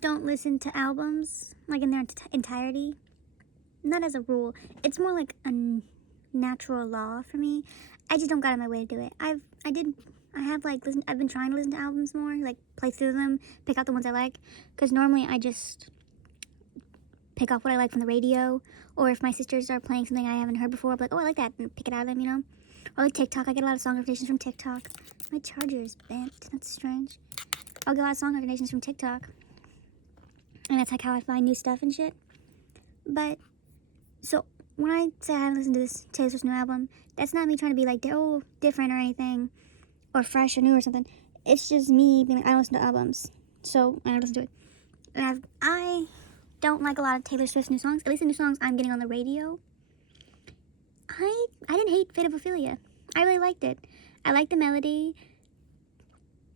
don't listen to albums like in their entirety. Not as a rule. It's more like a natural law for me. I just don't got in my way to do it. I've been trying to listen to albums more, like play through them, pick out the ones I like, because normally I just pick off what I like from the radio, or if my sisters are playing something I haven't heard before, I'll be like, oh, I like that, and pick it out of them, you know? Or like TikTok, I get a lot of song recommendations from TikTok. My charger is bent, that's strange. I'll get a lot of song recommendations from TikTok, and that's like how I find new stuff and shit. But, so, when I say I haven't listened to this Taylor Swift's new album, that's not me trying to be like, oh, different or anything, or fresh or new or something. It's just me being like, I don't listen to albums, so I don't listen to it. And I don't like a lot of Taylor Swift's new songs, at least the new songs I'm getting on the radio. I didn't hate Fate of Ophelia. I really liked it. I liked the melody.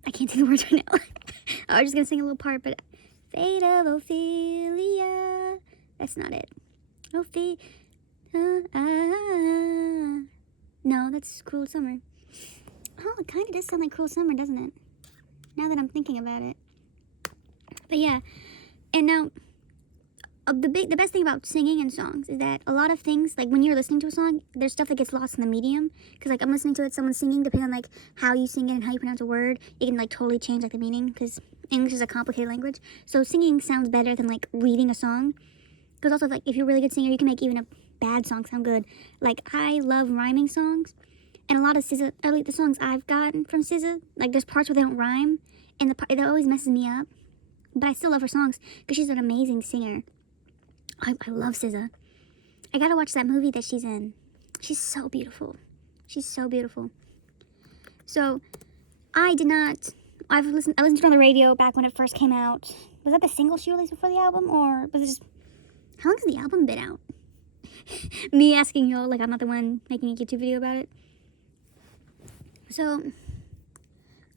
I can't sing the words right now. I was just gonna sing a little part, but Fate of Ophelia. That's not it. Ophelia. No, that's Cruel Summer. Oh, it kind of does sound like Cruel Summer, doesn't it? Now that I'm thinking about it. But yeah, and now the best thing about singing and songs is that a lot of things, like when you're listening to a song, there's stuff that gets lost in the medium. Because like I'm listening to it, someone's singing, depending on like how you sing it and how you pronounce a word, it can like totally change like the meaning. Because English is a complicated language, so singing sounds better than like reading a song. Because also like if you're a really good singer, you can make even a bad song sound good. Like I love rhyming songs, and a lot of SZA, or like the songs I've gotten from SZA, like there's parts where they don't rhyme, and it always messes me up. But I still love her songs because she's an amazing singer. I love SZA. I gotta watch that movie that she's in. She's so beautiful. She's so beautiful. So, I listened to it on the radio back when it first came out. Was that the single she released before the album? Or was it just, how long has the album been out? Me asking y'all, like I'm not the one making a YouTube video about it. So,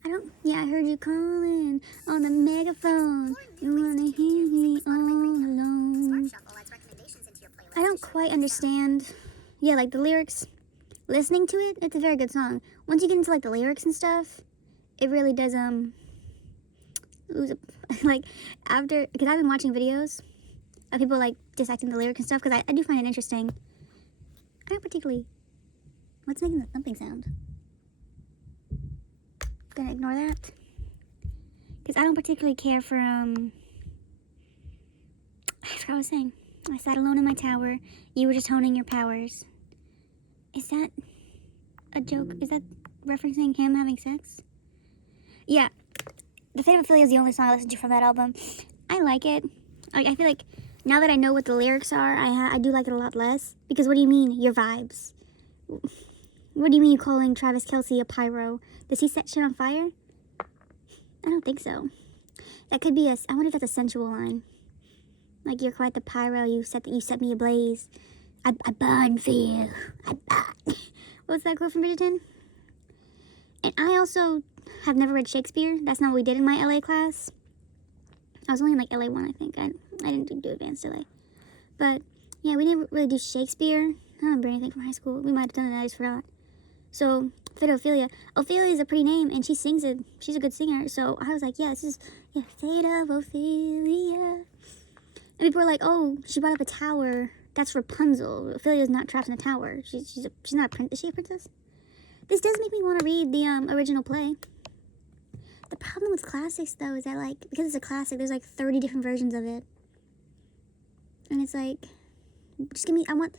I heard you calling on the megaphone. You wanna hear me all alone. I don't quite understand. Yeah, like the lyrics. Listening to it, it's a very good song. Once you get into like the lyrics and stuff, it really does lose like after, because I've been watching videos of people like dissecting the lyrics and stuff, because I do find it interesting. I don't particularly. What's making the thumping sound? Gonna ignore that, because I don't particularly care for I forgot what I was saying. I sat alone in my tower. You were just honing your powers. Is that a joke? Is that referencing him having sex? Yeah. The Fate of Ophelia is the only song I listened to from that album. I like it. I feel like now that I know what the lyrics are, I do like it a lot less. Because what do you mean, your vibes? What do you mean you calling Travis Kelce a pyro? Does he set shit on fire? I don't think so. That could be I wonder if that's a sensual line. Like, you're quite the pyro, you set me ablaze. I burn for you. I burn. What's that quote from Bridgerton? And I also have never read Shakespeare. That's not what we did in my LA class. I was only in like LA 1, I think. I didn't do advanced LA. But, yeah, we didn't really do Shakespeare. I don't remember anything from high school. We might have done it, I just forgot. So, Fate of Ophelia. Ophelia is a pretty name, and she sings it. She's a good singer. So, I was like, yeah, this is Fate of Ophelia. And people were like, oh, she brought up a tower. That's Rapunzel. Ophelia's not trapped in a tower. She's not a princess. Is she a princess? This does make me want to read the original play. The problem with classics, though, is that, like, because it's a classic, there's, like, 30 different versions of it. And it's like, just I want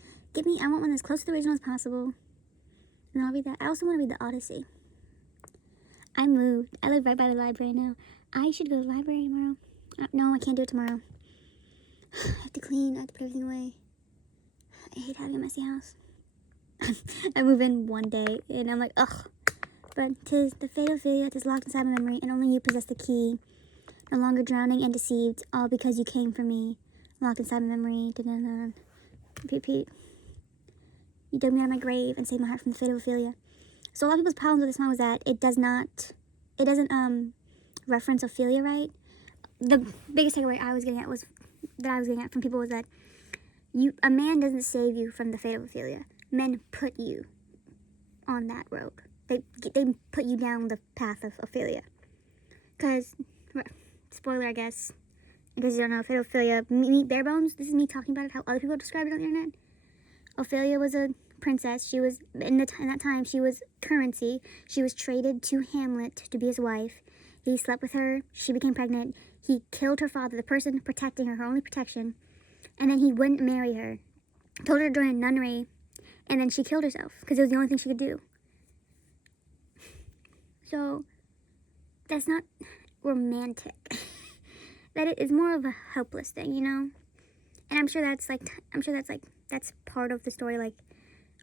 one as close to the original as possible. And I'll read that. I also want to read the Odyssey. I moved. I live right by the library now. I should go to the library tomorrow. No, I can't do it tomorrow. I have to clean. I have to put everything away. I hate having a messy house. I move in one day, and I'm like, ugh. But 'tis the fate of Ophelia, 'tis locked inside my memory, and only you possess the key. No longer drowning and deceived, all because you came for me. Locked inside my memory. Da-da-da. Repeat. You dug me out of my grave and saved my heart from the fate of Ophelia. So a lot of people's problems with this song was that it doesn't reference Ophelia right. The biggest takeaway I was getting at from people was that a man doesn't save you from the fate of Ophelia. Men put you on that road. They put you down the path of Ophelia. Because, spoiler, I guess, because you don't know, Fate of Ophelia, meet bare bones. This is me talking about it, how other people describe it on the internet. Ophelia was a princess. She was, in that time, she was currency. She was traded to Hamlet to be his wife. He slept with her. She became pregnant. He killed her father, the person protecting her, her only protection. And then he wouldn't marry her. Told her to join a nunnery. And then she killed herself because it was the only thing she could do. So, that's not romantic. That is more of a helpless thing, you know? And I'm sure that's that's part of the story. Like,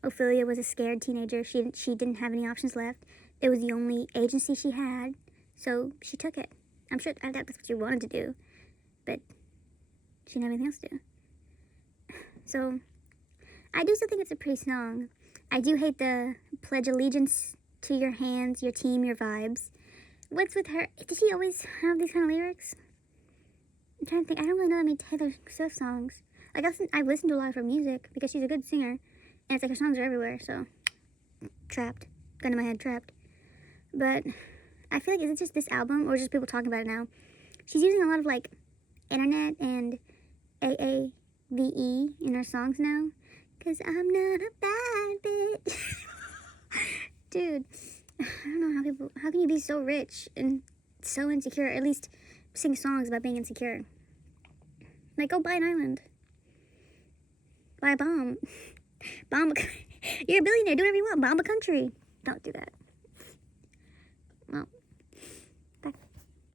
Ophelia was a scared teenager. She didn't have any options left. It was the only agency she had, so she took it. I'm sure that's what she wanted to do, but she didn't have anything else to do. So, I do still think it's a pretty song. I do hate the pledge allegiance to your hands, your team, your vibes. What's with her? Did she always have these kind of lyrics? I'm trying to think. I don't really know that many Taylor Swift songs. Like, I've listened to a lot of her music because she's a good singer. And it's like her songs are everywhere, so. Trapped. Gun in my head, trapped. But I feel like, is it just this album or just people talking about it now? She's using a lot of, like, internet and AAVE in her songs now. Because I'm not a bad bitch. Dude, I don't know how can you be so rich and so insecure? At least sing songs about being insecure. Like, go buy an island. Buy a bomb. Bomb a, you're a billionaire, do whatever you want. Bomb a country. Don't do that.